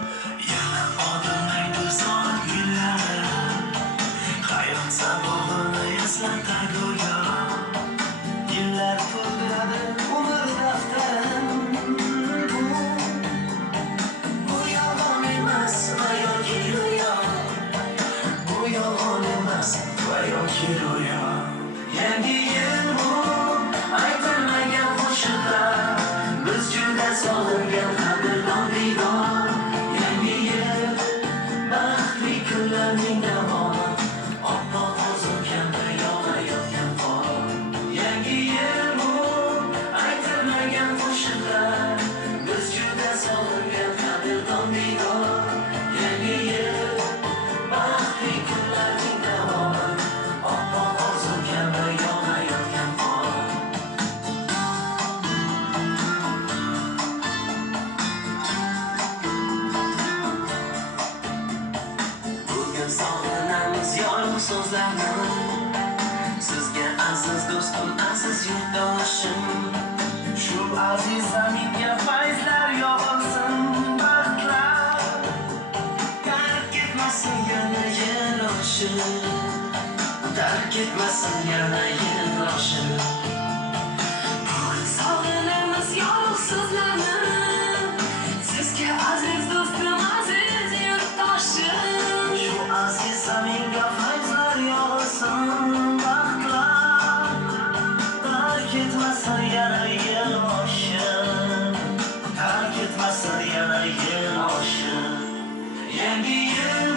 Yana odimlaydi soat gullari, hayot sabog'ini eslatadi go'yo. Yillar to'ldiradi umr daftarin. Bu yolg'on emas va yoki ro'yo, bu yolg'on emas va yoki ro'yo. Yangi yil bu aytilmagan qo'shiqlar, biz juda sog'ingan qadrdon diydor. Yangi yil baxtli kunlarning davomi, oppoq ozoq kabi yog'ayotgan qor. Yangi yil bu aytilmagan qo'shiqlar, biz juda sog'ingan qadrdon diydor. Yangi yil baxtli kunlarning davomi, oppoq ozoq kabi yog'ayotgan qor. Bugun sog'inamiz yorug' so'zlarni, sizga aziz do'stim, aziz yurtdoshim. Shu aziz zaminga fayzlar yog'ilsin, baxtlar tark etmasin yana yil oshi, tark etmasin yana yil oshi. Bugun sog'inamiz yorug' so'zlarni, sizga aziz do'stim, aziz yurtdoshim. Shu aziz zaminga fayzlar yog'ilsin, baxtlar tark etmasin yana yil oshi, tark etmasin yana yil oshi. Yangi yil